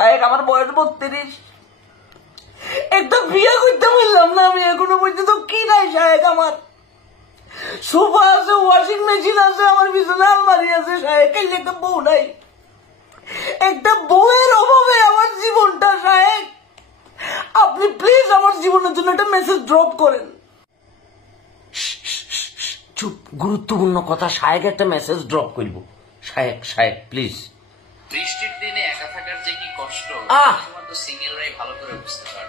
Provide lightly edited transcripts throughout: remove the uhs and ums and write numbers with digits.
আমার বয়স 32। একটা বিয়ে করতে বললাম না আমি, এখনো পর্যন্ত কি নাই শায়েক। আমার সোফা আছে, ওয়াশিং মেশিন আছে, আমার বিছানা আলমারি আছে শায়েক, একটা বউ নাই। একটা বউয়ের অভাবে আমার জীবনটা শায়েক। আপনি প্লিজ আমার জীবনের জন্য একটা মেসেজ ড্রপ করেন। চুপ, গুরুত্বপূর্ণ কথা। শায়েক একটা মেসেজ ড্রপ করব। শায়েক শায়েক প্লিজ। বৃষ্টির দিনে একা থাকার যে কি কষ্ট শুধুমাত্র সিঙ্গেলরাই ভালো করে বুঝতে পারে।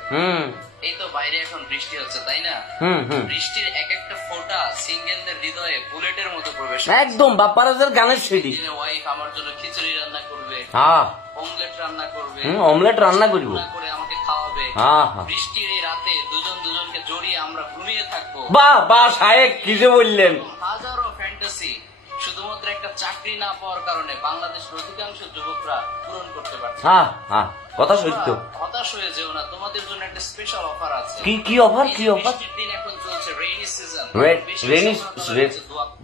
এই তো বাইরে এখন বৃষ্টি হচ্ছে, তাই না? বৃষ্টির এক একটা ফোঁটা সিঙ্গেলদের হৃদয়ে বুলেটের মতো প্রবেশ। একদম বাপ্পারাজের গানের সিডি। ওয়াইফ আমার জন্য খিচুড়ি রান্না করবে, অমলেট রান্না করবে, অমলেট রান্না করব করে আমাকে খাওয়াবে। বৃষ্টির এই রাতে দুজন দুজনকে জড়িয়ে আমরা ঘুমিয়ে থাকবো। বাহ বাহ শায়েক, কি যে বললেন। হাজারো ফ্যান্টাসি শুধুমাত্র একটা চাকরি না পাওয়ার কারণে বাংলাদেশের অধিকাংশ যুবকরা পূরণ করতে পারছে। কথা সত্য। হতাশ হয়ে যেও না, তোমাদের জন্য একটা স্পেশাল অফার আছে। কি অফার? কি অফার? দিন এখন চলছে রেইনি সিজন।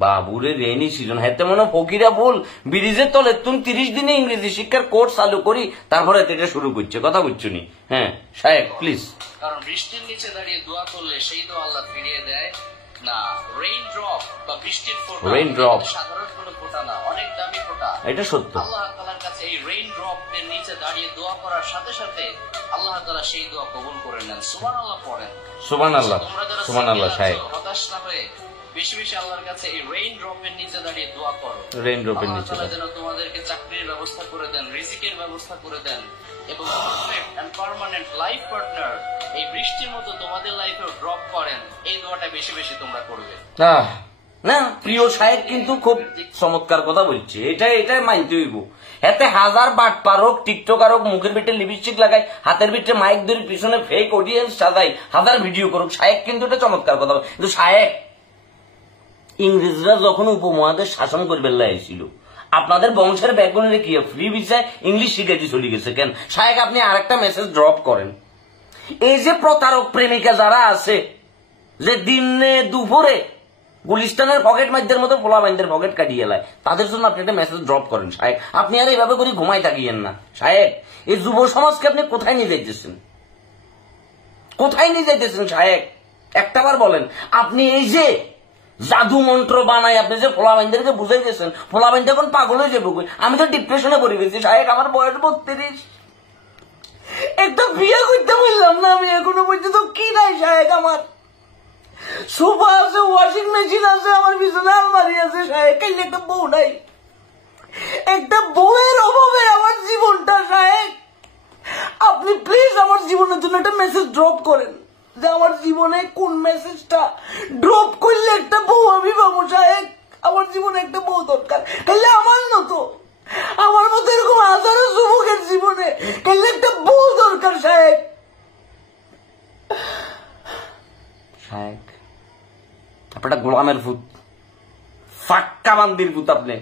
বাবুরে রেইনি সিজন হেতে মনে ফকিরা বল ব্রিজের তলে তুমি 30 দিনে ইংরেজি শিক্ষার কোর্স চালু করি, তারপরে এটা শুরু করছে। কথা বুঝছো নি? হ্যাঁ শায়েক প্লিজ। কারণ বৃষ্টির নিচে দাঁড়িয়ে দোয়া করলে সেই দোয়া আল্লাহ ফিরিয়ে দেয় না। রেইন ড্রপ বা বৃষ্টির ফোঁটা, রেইন ড্রপ সাধারণ কোনো ফোঁটা না, অনেক দামি ফোঁটা। এটা সত্য। আল্লাহ তাআলার কাছে এই রেইন ড্রপ এর নিচে দাঁড়িয়ে দোয়া করার সাথে সাথে আল্লাহ তাআলা সেই দোয়া কবুল করে নেন। সুবহানাল্লাহ পড়েন। সুবহানাল্লাহ সুবহানাল্লাহ। শায়েক হতাশ না হয়ে বেশি বেশি আল্লাহর কাছে এই রেইন ড্রপ এর নিচে দাঁড়িয়ে দোয়া করো। রেইন ড্রপ এর নিচে আল্লাহ যেন তোমাদেরকে চাকরির ব্যবস্থা করে দেন, রিজিকের ব্যবস্থা করে দেন এবং perfect and permanent life partner এই বৃষ্টির মতো তোমাদের লাইফেও ড্রপ করেন। এই দোয়াটা বেশি বেশি তোমরা করবে। না প্রিয় শায়েক কিন্তু খুব চমৎকার কথা বলছে। এটাই মানতে হইব। এতে হাজার বাটপার হোক, টিকটকার হোক, মুখের ভিতরে লিপস্টিক লাগাই, হাতের ভিতরে মাইক ধরে পিছনে ফেক অডিয়েন্স সাজাই, হাজার ভিডিও করুক, শায়েক কিন্তু এটা চমৎকার কথা। কিন্তু শায়েক, ইংরেজরা যখন উপমহাদেশ শাসন করবে লাইছিল, আপনাদের বংশের ব্যাকগ্রাউন্ডে কি ফ্রি ভিসায় ইংলিশ শিখাইতে চলে গেছে কেন? শায়েক আপনি আরেকটা মেসেজ ড্রপ করেন। এই যে প্রতারক প্রেমিকা যারা আছে, যে দিনে দুপুরে গুলিস্তানের পকেট মাইদের মতো পোলা বাইন্দের পকেট কাটিয়ে এলায়, তাদের জন্য আপনি একটা মেসেজ ড্রপ করেন শায়েক। আপনি আর এইভাবে করে ঘুমাই থাকিয়েন না শায়েক। এই যুব সমাজকে আপনি কোথায় নিয়ে যাইতেছেন? কোথায় নিয়ে যাইতেছেন শায়েক? একটাবার বলেন। আপনি এই যে জাদু মন্ত্র বানাই আপনি যে পোলা বাইন্দেরকে বুঝাই দিয়েছেন, পোলা বাইন্দ এখন পাগল হয়ে যাবো। আমি তো ডিপ্রেশনে পড়ে গেছি শায়েক। আমার বয়স 32। একটা বিয়ে করতে বললাম না আমি, এখনো পর্যন্ত কি নাই শায়েক। আমার সোফা আছে, ওয়াশিং মেশিন আছে, আমার বিছানা আলমারি আছে শায়েক, একটা বউ নাই। একটা বউয়ের অভাবে আমার জীবনটা শায়েক। আপনি প্লিজ আমার জীবনের জন্য একটা মেসেজ ড্রপ করেন, যে আমার জীবনে কোন মেসেজটা ড্রপ করলে একটা বউ আমি পাবো শায়েক। আমার জীবনে একটা বউ দরকার। তাহলে আমার মতো এরকম হাজারো যুবকের জীবনে তাহলে একটা বউ দরকার শায়েক। শায়েক আপনারা গোলামের ভূত, ফাক্কা বান্দির ভূত আপনি।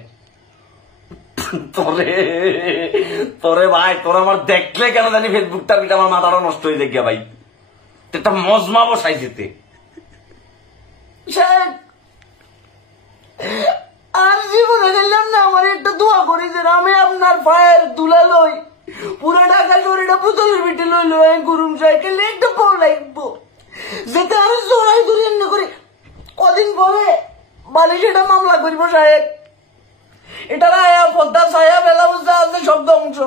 তোরে ভাই, তোর আমার দেখলে কেন জানি ফেসবুকটার ভিতরে আমার মাথাটা নষ্ট হয়ে যায় ভাই। একটা মজমা বসাই যেতে। আর জীবনে গেলাম না, আমার একটা দোয়া করি যে আমি আপনার পায়ের দুলা লই, পুরো ঢাকা শরীরটা পুতুলের ভিটে লই লই গুরুম সাইকেল একটা বউ লাগবো, যেতে আমি জোড়াই ধরে এমনি করি। কদিন পরে বালিশ এটা মামলা করবো শায়েক। এটা আয়া পদ্মা ছায়া বেলা বুঝতে আছে সব ধ্বংস।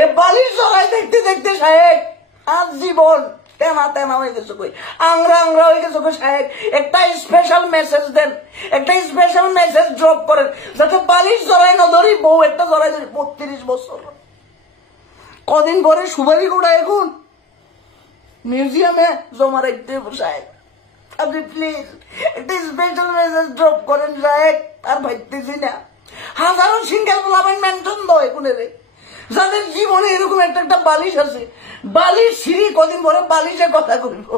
এ বালিশ জড়াই দেখতে দেখতে শায়েক আর জীবন তেমা তেমা হয়ে গেছে, কই আংরা আংরা হয়ে গেছে শায়েক। একটা স্পেশাল মেসেজ দেন, একটা স্পেশাল মেসেজ ড্রপ করেন, যাতে বালিশ জড়াই না ধরি, বউ একটা জড়াই ধরি। 32 বছর। কদিন পরে সুবারি গোড়া এখন মিউজিয়ামে জমা রাখতে শায়েক। আপনি প্লিজ একটা স্পেশাল মেসেজ ড্রপ করেন শায়েক। আর ভাবতেছি না হাজারো সিঙ্গেল বলাবেন মেনশন দয় কোনে রে, যাদের জীবনে এরকম একটা বালিশ আছে, বালিশ সিঁড়ি কদিন পরে বালিশে কথা কইব।